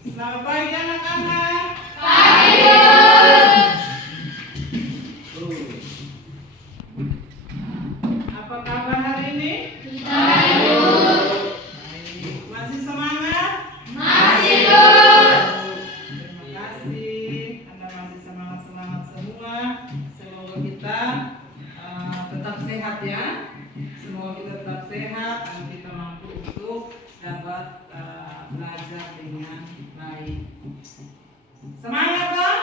Selamat pagi anak-anak. Pagi, Bu. Apa kabar hari ini? Baik, Bu. Baik. Masih semangat? Masih, Bu. Terima kasih. Anda masih semangat-semangat semua. Semoga kita tetap sehat ya. Semoga kita tetap sehat dan kita mampu untuk dapat belajar dengan baik. Semangat dong.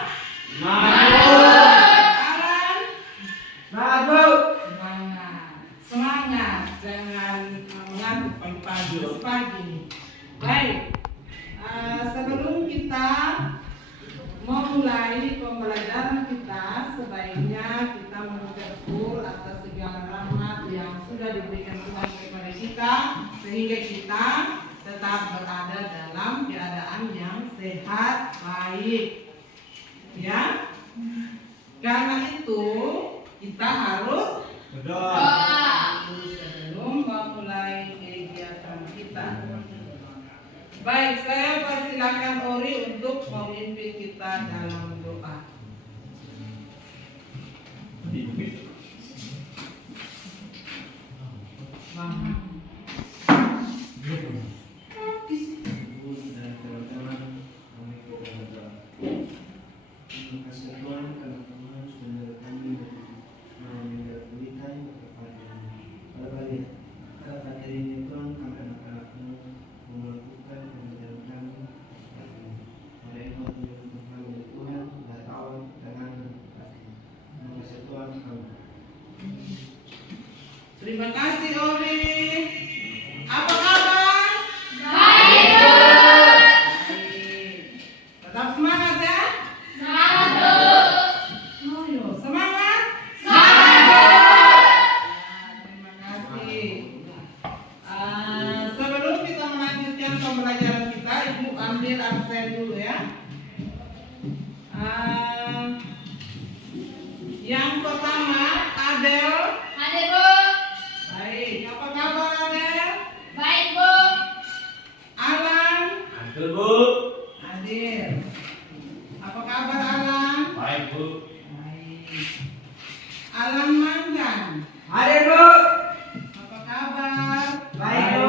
Alan. Semangat. Semangat. Jangan mengantuk pagi-pagi. Pagi. Baik. Sebelum kita memulai pembelajaran kita, sebaiknya kita mengucap syukur atas segala rahmat yang sudah diberikan Tuhan kepada kita, sehingga kita tetap berada dalam keadaan yang sehat, baik. Ya. Karena itu kita harus Doa. sebelum memulai kegiatan kita. Baik, saya persilakan Ori untuk memimpin kita dalam doa. Mama. Terima kasih Tuhan karena Tuhan sudah menyertai kami memberikan kepada kami. Pada pagi ini Tuhan kami anak-anak-Mu melakukan pengajaran kami. Mereka menyebut kami Tuhan dan awal dengan terima kasih Tuhan kami. Terima kasih Ori. Apa kabar? Baik, Bu. Baik. Tetap semangat ya. Semangat, Bu. Ayo, semangat. Semangat, Bu. Terima kasih. Sebelum kita melanjutkan pembelajaran kita, Ibu ambil absen dulu ya. Yang pertama, Adel. Hadir, Bu. Baik, apa kabar Adel? Baik, Bu. Alan. Hadir, Bu. Hadir. Apa kabar Alan? Baik, Bu. Baik. Alan Manggan. Hadir Bu. Apa kabar? Baik Bu.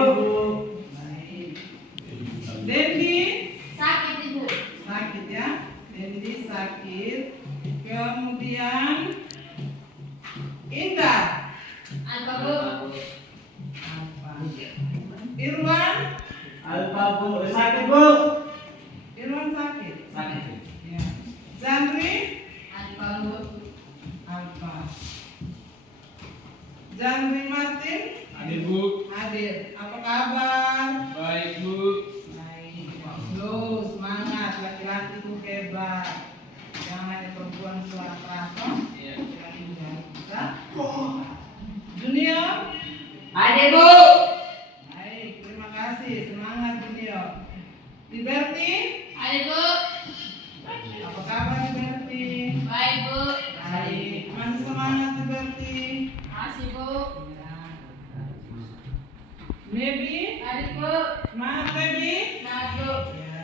Baik. Dendi Sakit, Ibu. sakit ya. Dendi sakit. Kemudian Indah. Alfa, Bu. Apa? Irwan. Alfa Bu. Sakit Bu. Irwan sakit. Sakit. Ya. Jandri. Alfa, Bu. Alfa. Jandri Martin. Hadir, Bu. Hadir. Apa kabar? Baik, Bu. Baik. Lo semangat, laki-laki itu hebat. Jangan hanya perempuan suara keras, toh. Iya. Laki-laki juga bisa. Junior. Hadir, Bu. Baik, terima kasih. Semangat Junior. Liberty. Hadir, Bu. Apa kabar Liberty? Baik, Bu. Baik. Masih semangat Liberty? Masih, Bu. Ya. Maybe. Hadir, Bu. Semangat Maybe. Semangat, Bu. Ya.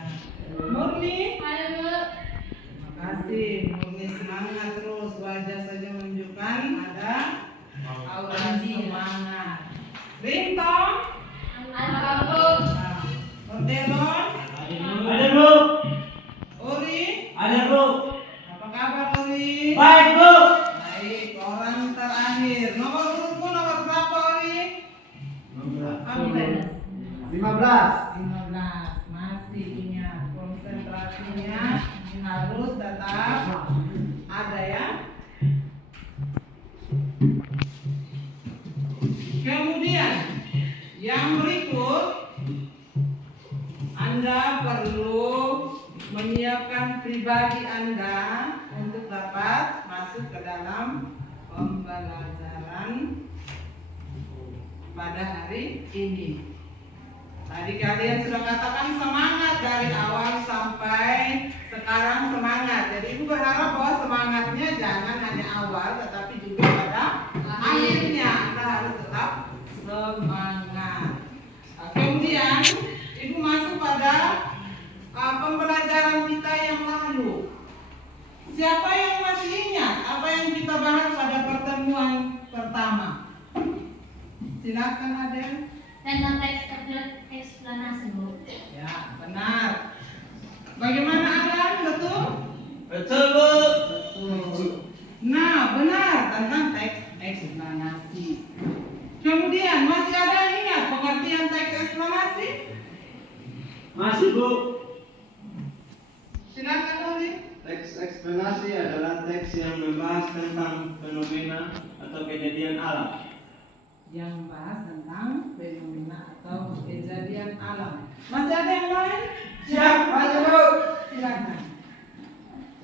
Murni. Hadir, Bu. Terima kasih. Murni semangat terus. Wajah saja menunjukkan ada aura semangat. Rinto. Alfa, Bu. Ordelon. Hadir Bu. Ori. Hadir Bu. Apa kabar Ori? Baik Bu. Baik. Orang terakhir. Nomor urutmu nomor berapa Ori? Absen. 15. 15. Masih ingat. Konsentrasinya harus tetap ada ya. Kemudian yang berikut, Anda perlu menyiapkan pribadi Anda untuk dapat masuk ke dalam pembelajaran pada hari ini. Tadi kalian sudah katakan semangat dari awal sampai sekarang semangat. Jadi Ibu berharap bahwa semangatnya jangan hanya awal tetapi juga pada akhirnya Anda harus tetap semangat. Kemudian Ibu masuk pada pembelajaran Siapa yang masih ingat apa yang kita bahas pada pertemuan pertama? Silakan Adel. Tentang teks eksplanasi, Bu. Ya, benar. Bagaimana Alan? Betul? Betul, Bu. Betul. Nah, benar tentang teks eksplanasi. Kemudian masih ada yang ingat pengertian teks eksplanasi? Masih, Bu. Silakan Doli. Teks eksplanasi adalah teks yang membahas tentang fenomena atau kejadian alam. Yang membahas tentang fenomena atau kejadian alam. Masih ada yang lain? Siap, Pak Bu. Silakan.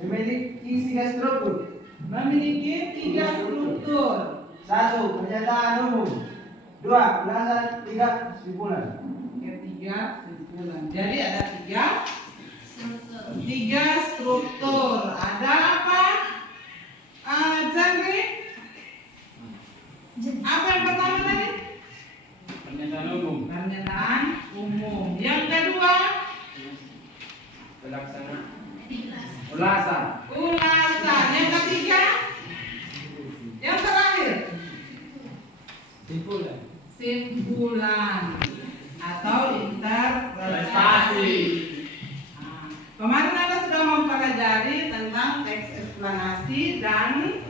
Memiliki tiga struktur. Memiliki 3 struktur. 1. Pernyataan umum. 2. Ulasan. 3. Kesimpulan. Ketiga, kesimpulan. Jadi ada 3 Struktur. struktur. Ada apa? Jangkrik. Apa yang pertama tadi? Pernyataan umum. Pernyataan umum. Yang kedua, Pelaksana. Ulasan. ulasan. Yang ketiga, yang terakhir, Simpulan. simpulan atau interpretasi. Nah, kemarin Anda sudah mempelajari tentang teks eksplanasi dan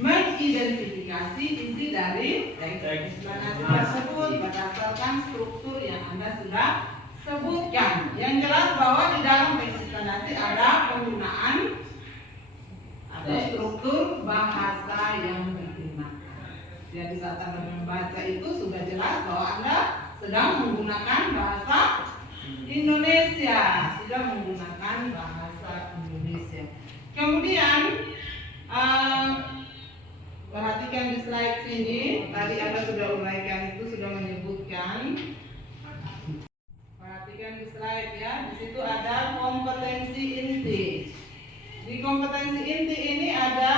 mengidentifikasi isi dari teks eksplanasi tersebut berdasarkan struktur yang Anda sudah sebutkan. Yang jelas bahwa di dalam teks eksplanasi ada penggunaan atau struktur bahasa yang digunakan. Jadi saat Anda membaca itu sudah jelas bahwa Anda sedang menggunakan bahasa Indonesia, sudah menggunakan bahasa Indonesia. Kemudian perhatikan di slide sini, tadi Anda sudah uraikan itu, sudah menyebutkan. Perhatikan di slide ya, di situ ada kompetensi inti. Di kompetensi inti ini ada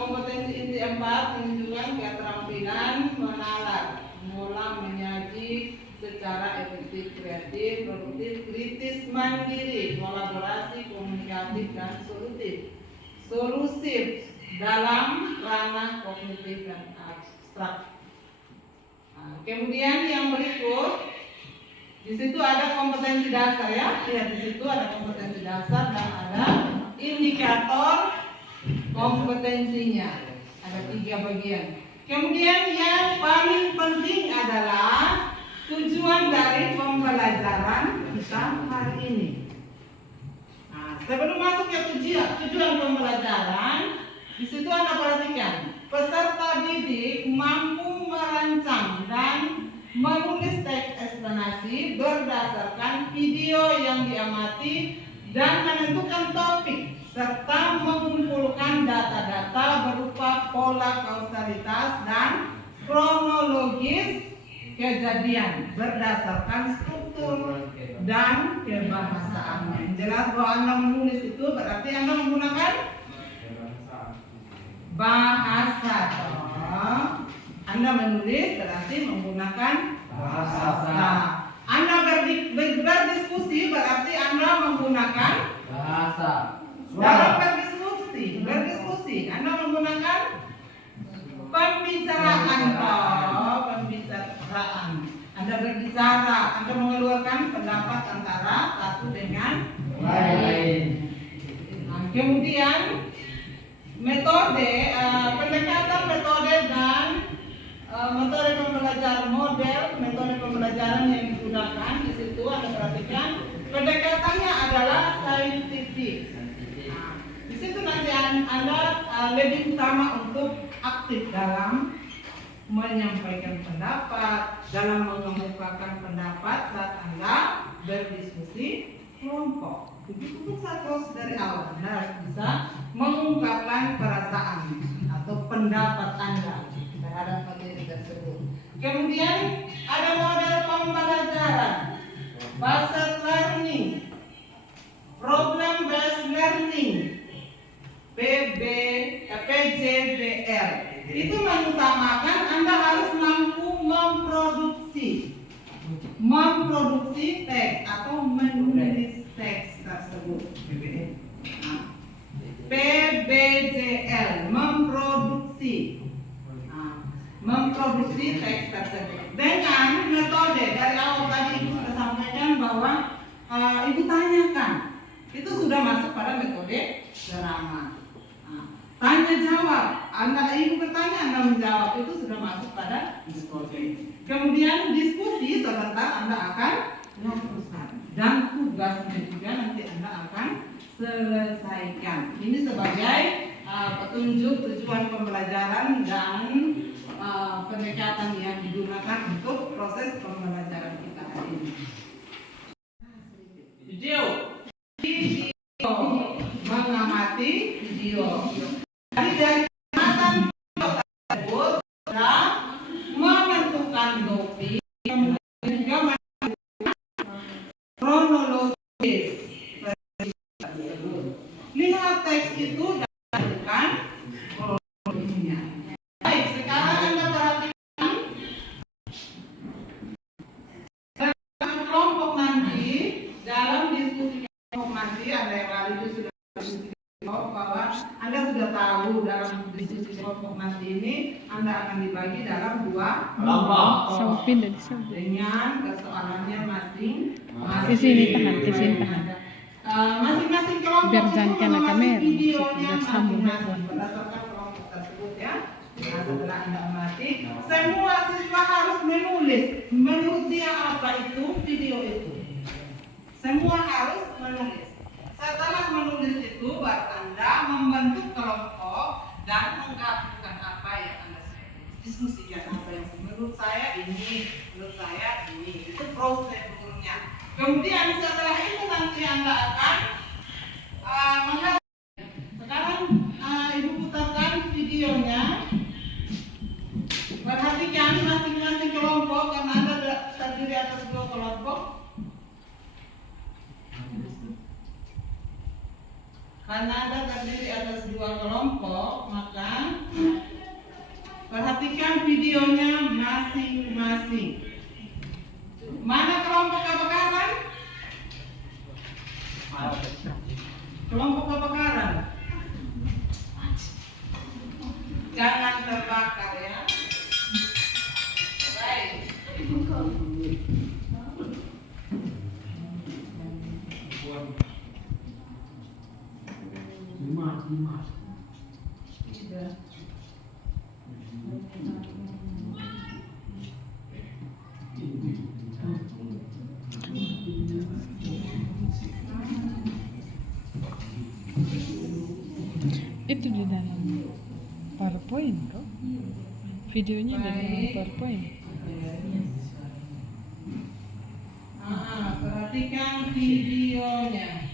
kompetensi inti 4 menunjukkan keterampilan menalar, mengolah, menyaji secara efektif, kreatif, produktif, kritis, mandiri, kolaborasi, komunikatif, dan solusif dalam ranah kognitif dan abstrak. Nah, kemudian yang berikut, di situ ada kompetensi dasar ya, di situ ada kompetensi dasar dan ada indikator kompetensinya. Ada 3 bagian. Kemudian yang paling penting adalah tujuan dari pembelajaran kita hari ini. Nah, sebelum masuk ke tujuan pembelajaran, di situ Anda perhatikan, peserta didik mampu merancang dan menulis teks eksplanasi berdasarkan video yang diamati dan menentukan topik serta mengumpulkan data-data berupa pola kausalitas dan kronologis kejadian berdasarkan struktur dan kebahasaan. Jelas bahwa Anda menulis itu berarti Anda menggunakan bahasa. Anda menulis berarti menggunakan bahasa. Anda berdiskusi berarti Anda menggunakan Bahasa. dalam berdiskusi Anda menggunakan pembicaraan. Pembicaraan. Anda berbicara, Anda mengeluarkan pendapat antara satu dengan lain. Nah, kemudian metode, pendekatan metode dan metode pembelajaran model, metode pembelajaran yang digunakan di situ Anda perhatikan pendekatannya adalah saintifik. Di situ nanti Anda lebih utama untuk aktif dalam menyampaikan pendapat, dalam mengemukakan pendapat saat Anda berdiskusi kelompok. Begitu pun saat proses dari awal Anda harus bisa mengungkapkan perasaan atau pendapat Anda terhadap materi tersebut. Kemudian ada model pembelajaran, based learning, problem based learning, PJBL. Itu mengutamakan Anda harus mampu memproduksi teks atau menulis teks tersebut. tersebut. BBE. Nah, PBJL memproduksi teks tersebut dengan metode dari awal tadi Ibu sudah sampaikan bahwa Ibu tanyakan itu sudah masuk pada metode drama. Tanya jawab, Ibu bertanya, Anda menjawab, itu sudah masuk pada diskusi. Kemudian diskusi sebentar Anda akan memutuskan dan tugasnya juga nanti Anda akan selesaikan. Ini sebagai petunjuk tujuan pembelajaran dan pendekatan yang digunakan untuk proses pembelajaran kita hari ini. Video. Mengamati video. Dari pengamatan video tersebut dan menentukan topik, kemudian juga menentukan kronologis tersebut. Lihat teks itu dan tentukan kronologisnya. Baik, sekarang Anda perhatikan dalam kelompok nanti, dalam diskusi kelompok nanti, Anda yang lalu itu sudah diskusi bahwa Anda sudah tahu dalam diskusi kelompok nanti ini Anda akan dibagi dalam dua Kelompok. dengan persoalannya masing-masing. Di sini tahan. Masing-masing kelompok Biar itu jangan kena mengamati kamera, videonya biar sambung masing-masing berdasarkan kelompok tersebut ya. Nah, setelah Anda amati, semua siswa harus menulis menurut dia apa itu video itu. Semua harus menulis. Setelah menulis itu, baru Anda membentuk kelompok dan menggabungkan apa yang Anda diskusikan, apa yang menurut saya ini, menurut saya ini. Itu prosedurnya. Kemudian setelah itu nanti Anda akan melihat. Sekarang Ibu putarkan videonya. Perhatikan masing-masing kelompok karena Anda terdiri atas dua kelompok. Karena Anda terdiri atas dua kelompok, maka perhatikan videonya masing-masing. Mana kelompok kebakaran? Kelompok kebakaran. Jangan terbakar ya. Baik. Tidak. Itu di dalam PowerPoint kok. Videonya di dalam PowerPoint. Perhatikan videonya.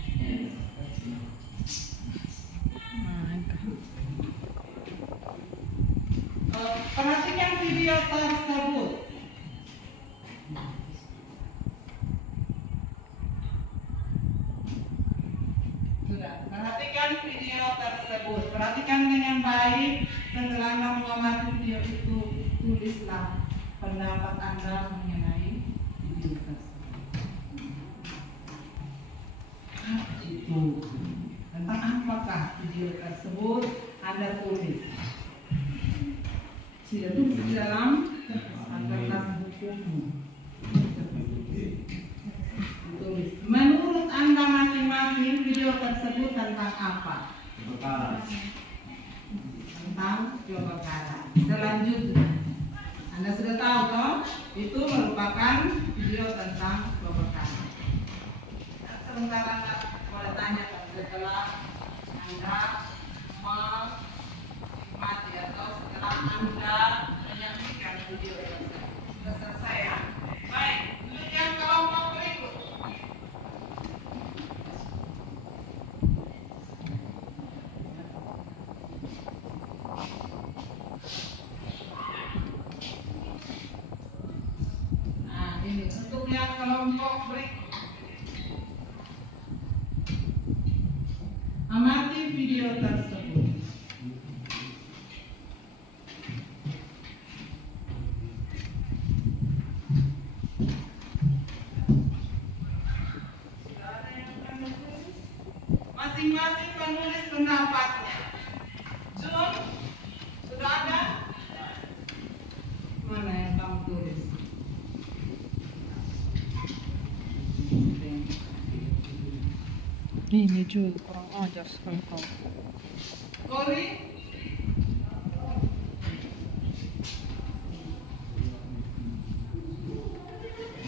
Perhatikan video tersebut. Sudah, perhatikan video tersebut. Perhatikan dengan baik. Setelah Anda mengamati video itu, tulislah pendapat Anda mengenai video tersebut. Itu tentang apakah video tersebut Anda tulis? Tidak tulis di dalam kertas bukumu. Tulis. Menurut Anda masing-masing video tersebut tentang apa? Tentang kebakaran. Selanjutnya, Anda sudah tahu toh? Itu merupakan video tentang kebakaran. Dan sebentar Anda boleh tanya setelah Anda menikmati atau setelah Anda menyaksikan video tersebut. Sudah selesai ya? Baik, untuk yang kelompok berikut. Nah, ini untuk yang kelompok berikut. Amati video tersebut. Sudah ada yang akan menulis? masing-masing menulis pendapatnya. Jun, sudah ada? Mana yang kamu tulis? Ini Jul, kurang ajar sekali kau. Kori?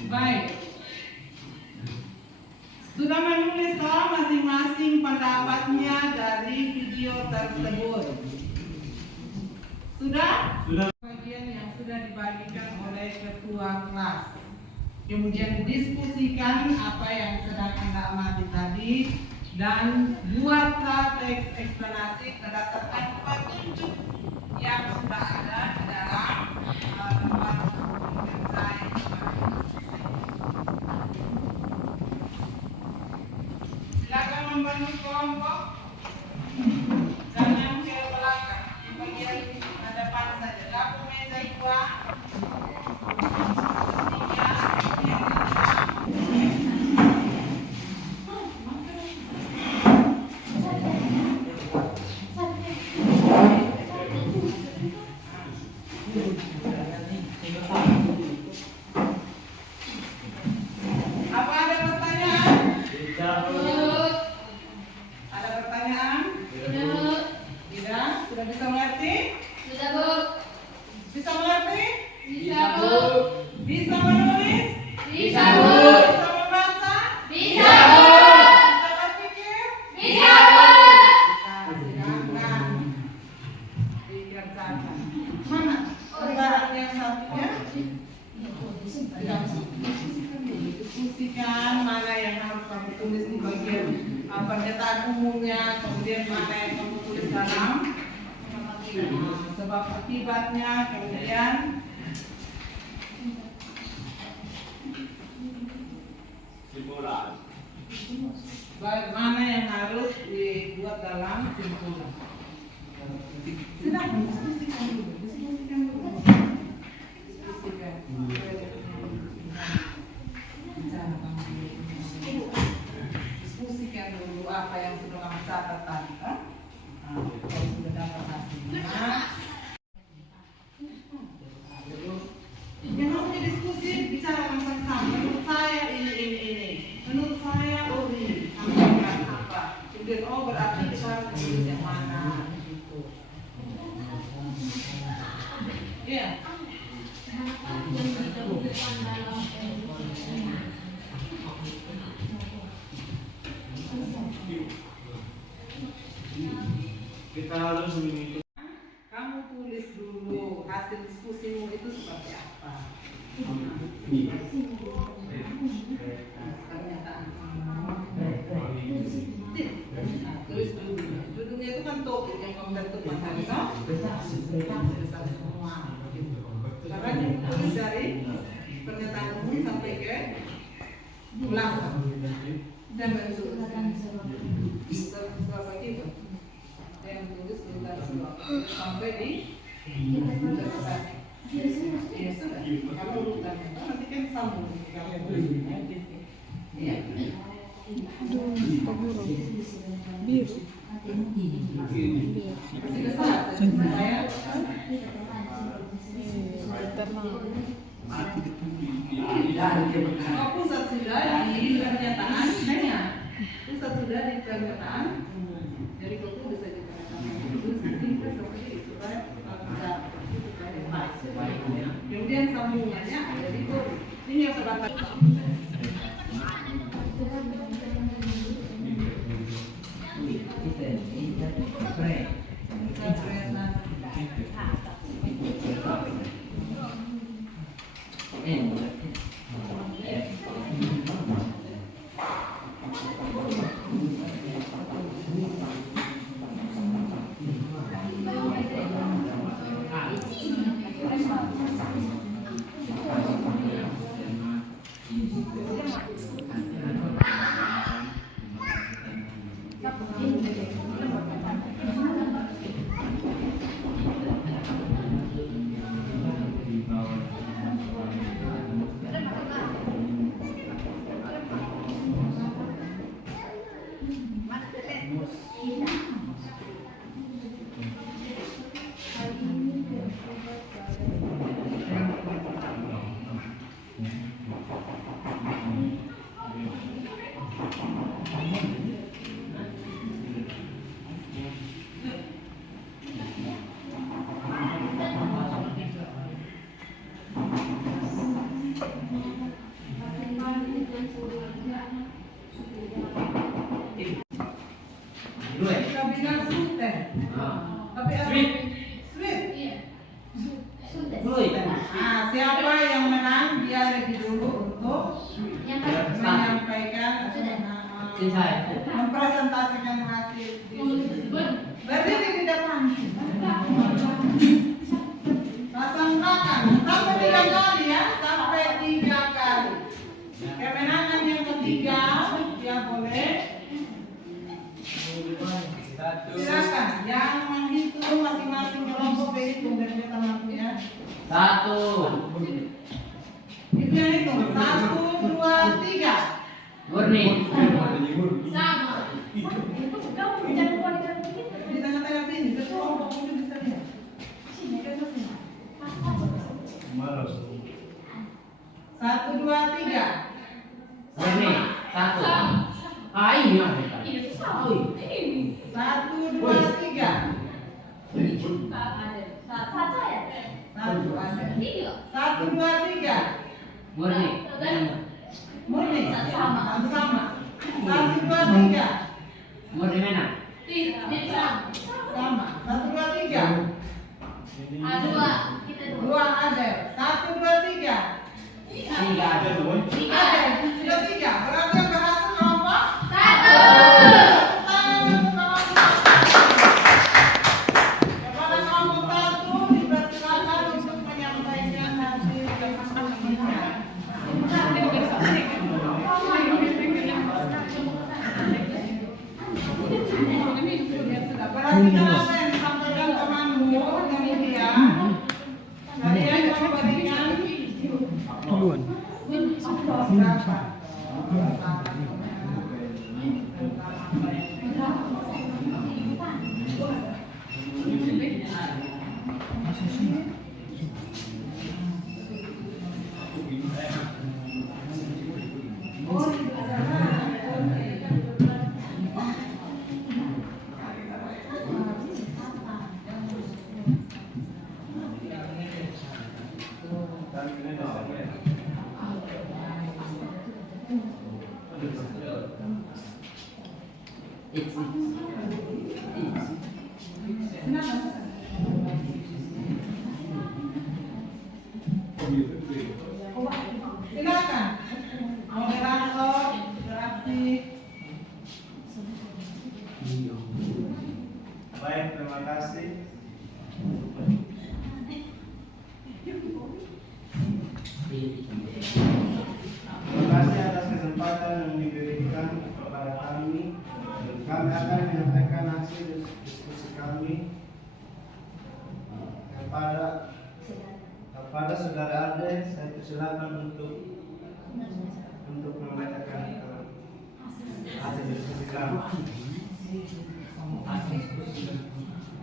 Baik. Sudah menuliskah masing-masing pendapatnya dari video tersebut? Sudah? Sudah. Bagian yang sudah dibagikan oleh ketua kelas. Kemudian diskusikan apa yang sedang Anda amati tadi dan buatlah teks eksplanasi berdasarkan petunjuk yang sudah ada di dalam tempat kerja yang silakan membangun kelompok. Jangan ke belakang, di bagian depan saja. Dapur meja 2. Apa ada pertanyaan? Ada pertanyaan? Tidak? Sudah bisa mengerti? Sudah, Bu. Bisa mengerti? Bisa, Bu. Bisa menulis? Bisa, Bu. Bisa membaca? Bisa, Bu. Bisa berpikir? Bisa, Bu. Bisa, silakan dikerjakan. Mana? Lembaran yang satunya? Diskusikan mana yang harus kamu tulis di bagian pernyataan umumnya, kemudian mana yang kamu tulis dalam sebab akibatnya, kemudian Simpulan. baik mana yang harus dibuat dalam simpulan. Silakan diskusikan dulu, diskusikan dulu. Diskusikan. Bicara kamu dulu. Diskusikan dulu apa yang sudah kamu catat tadi, kan? Kalau sudah dapat hasilnya. Yang mau didiskusi bicarakan sama-sama. Menurut saya ini. Menurut saya ini. Sampaikan apa? Kemudian berarti kita harus menulis yang mana? Gitu. Iya. Kita harus mengikuti. Kamu tulis dulu hasil diskusimu itu seperti apa. Pernyataan tulis dulu. Judulnya itu kan topik yang kamu tentukan tadi, toh? Selesai semua. Karena ditulis dari pernyataan umum sampai ke ulasan dan menuliskan seberapa gitu. Yang tulis sebentar sampai di interpretasi. Ya sudah, kamu urutan itu nanti kan sambung kamu tulisnya. Iya. Biru. Sudah salah. Saya pusat sudah di pernyataan hanya pusat sudah di pernyataan. Jadi kalau bisa dikatakan itu seperti itu kan kemudian sambungannya ada di kode. Ini yang sebentar. Sweet. Iya. Sudah. Nah, siapa yang menang dia lebih dulu untuk menyampaikan mempresentasikan hasil diskusi. Berdiri di depan. Pasang tangan sampai 3 kali ya, sampai 3 kali. Kemenangan yang ketiga dia boleh. Silakan yang menghitung masing-masing kelompok berhitung dari teman-teman ya. 1. Itu yang hitung 1, 2, 3. Murni. Sama. Di tengah-tengah sini, kelompok mungkin bisa lihat. Sini, ke sini. 1, 2, 3. Murni. 1. Ah, ini yang Iya, sama. Ini. 1, 2, 3. Saja ya? 1 ada. Iya. 1, 2, 3. Murni. Murni. Sama. Sama. 1, 2, 3. Murni mana? Tidak. Sama. 1, 2, 3. Dua. Kita 2 ada. 1, 2, 3. 3 ada. Tiga. Ada. Sudah 3. Berarti yang berhasil kelompok Satu. kepada kelompok 1 dipersilakan untuk menyampaikan hasil diskusinya. Perhatikan apa yang disampaikan temanmu, kemudian kalian memberikan berapa? Silakan. Moderator beraktif. Baik, terima kasih. Terima kasih atas kesempatan yang diberikan kepada kami. Kami akan menyampaikan hasil diskusi kami kepada saudara Ade. Saya persilakan untuk membacakan hasil diskusi kami.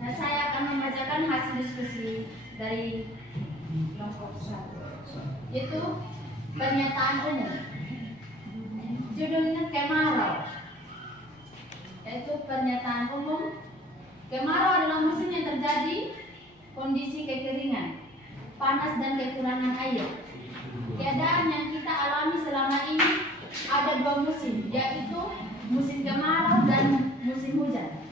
Nah, saya akan membacakan hasil diskusi dari kelompok 1, yaitu pernyataan umum. Judulnya kemarau, yaitu pernyataan umum. Kemarau adalah musim yang terjadi kondisi kekeringan, panas dan kekurangan air. Keadaan yang kita alami selama ini ada 2 musim, yaitu musim kemarau dan musim hujan.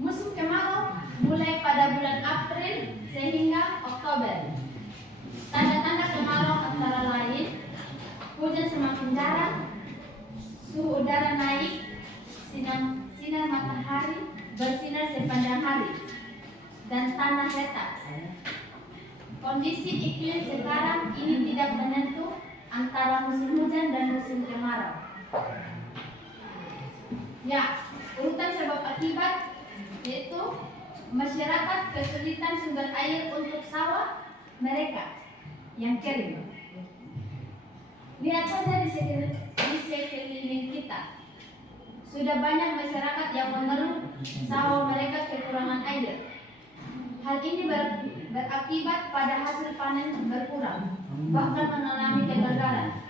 Musim kemarau mulai pada bulan April sehingga Oktober. Tanda-tanda kemarau antara lain hujan semakin jarang, suhu udara naik, sinar matahari bersinar sepanjang hari, dan tanah retak. Kondisi iklim sekarang ini tidak menentu antara musim hujan dan musim kemarau. Ya, urutan sebab akibat yaitu masyarakat kesulitan sumber air untuk sawah mereka yang kering. Lihat saja di sekeliling kita. Sudah banyak masyarakat yang mengeluh sawah mereka kekurangan air. Hal ini berakibat pada hasil panen berkurang, bahkan mengalami kegagalan.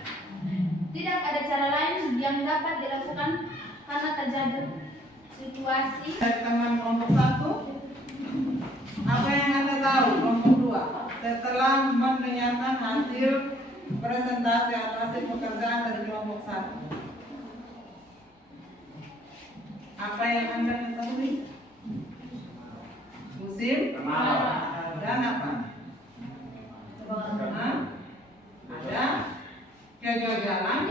Tidak ada cara lain yang dapat dilakukan karena terjadi situasi. Dari teman kelompok 1, apa yang Anda tahu kelompok 2 setelah mendengarkan hasil presentasi atau hasil pekerjaan dari kelompok 1? Apa yang Anda ketahui? musim Kemarau. dan apa? Hah? Ada kegagalan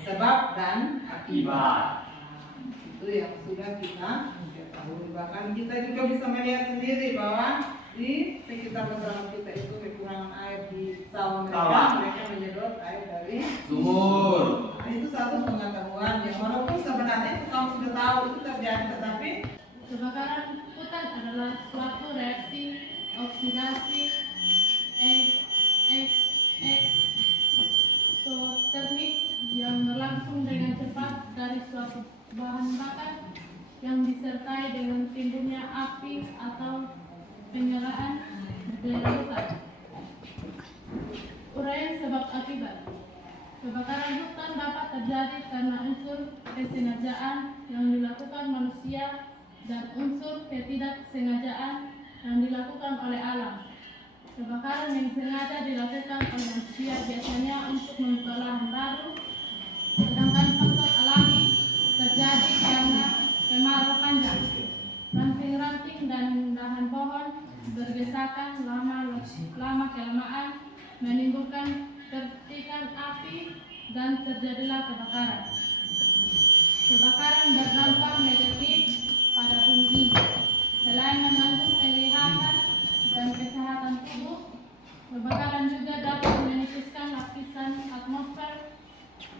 sebab dan Akibat. itu yang sudah kita ketahui. Bahkan kita juga bisa melihat sendiri bahwa di sekitar masyarakat kita itu kekurangan air di sawah mereka menyedot air dari Sumur. Nah, itu satu pengetahuan yang walaupun sebenarnya itu kamu sudah tahu itu terjadi, tetapi Kebakaran hutan adalah suatu reaksi oksidasi eksotermis yang berlangsung dengan cepat dari suatu bahan bakar yang disertai dengan timbulnya api atau penyalaan daerah hutan. Uraian sebab akibat. Kebakaran hutan dapat terjadi karena unsur kesengajaan yang dilakukan manusia dan unsur ketidaksengajaan yang dilakukan oleh alam. Kebakaran yang sengaja dilakukan oleh manusia biasanya untuk membuka lahan baru, sedangkan faktor alami terjadi karena kemarau panjang. Ranting-ranting dan dahan pohon bergesakan lama kelamaan menimbulkan percikan api dan terjadilah kebakaran. Kebakaran berdampak negatif pada bumi. Selain mengganggu penglihatan dan kesehatan tubuh, kebakaran juga dapat menipiskan lapisan atmosfer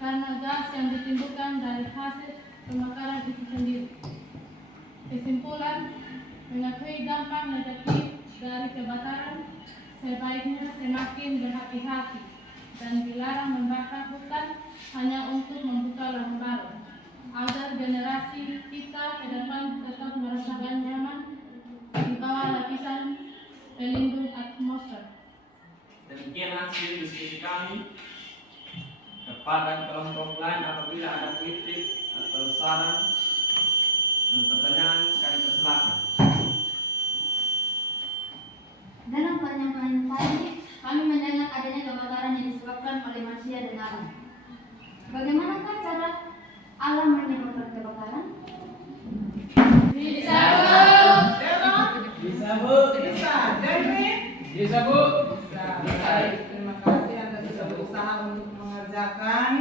karena gas yang ditimbulkan dari hasil kebakaran itu sendiri. Kesimpulan, mengakui dampak negatif dari kebakaran, sebaiknya semakin berhati-hati dan dilarang membakar hutan hanya untuk membuka lahan baru, agar generasi kita ke depan tetap merasakan nyaman di bawah lapisan pelindung atmosfer. Demikian hasil diskusi kami. Kepada kelompok lain apabila ada kritik atau saran dan pertanyaan kami persilakan. Dalam penyampaian tadi, kami mendengar adanya kebakaran yang disebabkan oleh manusia dan alam. Bagaimanakah cara alam menyebabkan kebakaran? Bisa, Bisa, Bu. bisa. Jadi Bisa, Bu. bisa. Baik, terima kasih Anda sudah berusaha untuk mengerjakan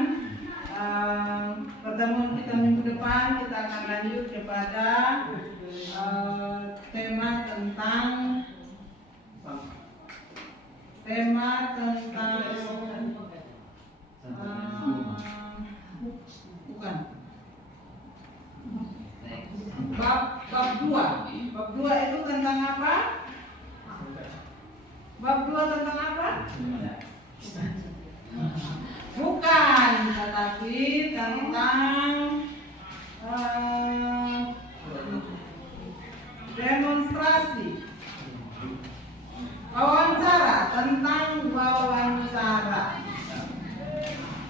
pertemuan kita minggu depan. Kita akan lanjut kepada tema tentang bukan bab 2. Bab 2 itu tentang apa? Bab 2 tentang apa? Bukan, tetapi tentang demonstrasi. Wawancara, tentang wawancara.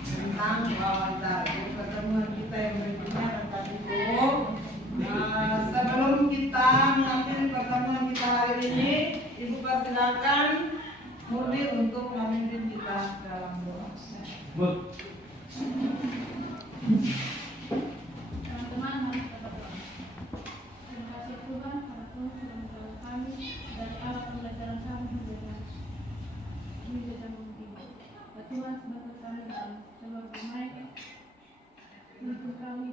Tentang wawancara. Jadi pertemuan kita yang berikutnya akan itu. Sebelum kita mengakhiri pertemuan kita hari ini, Ibu persilakan Murni untuk memimpin kita dalam doa. Bu. teman-teman, mari kita berdoa. Terima kasih Tuhan, karena Tuhan sudah menolong kami dari awal pembelajaran kami hingga jam mungkin. Tuhan sebagai kami dan coba bermain untuk kami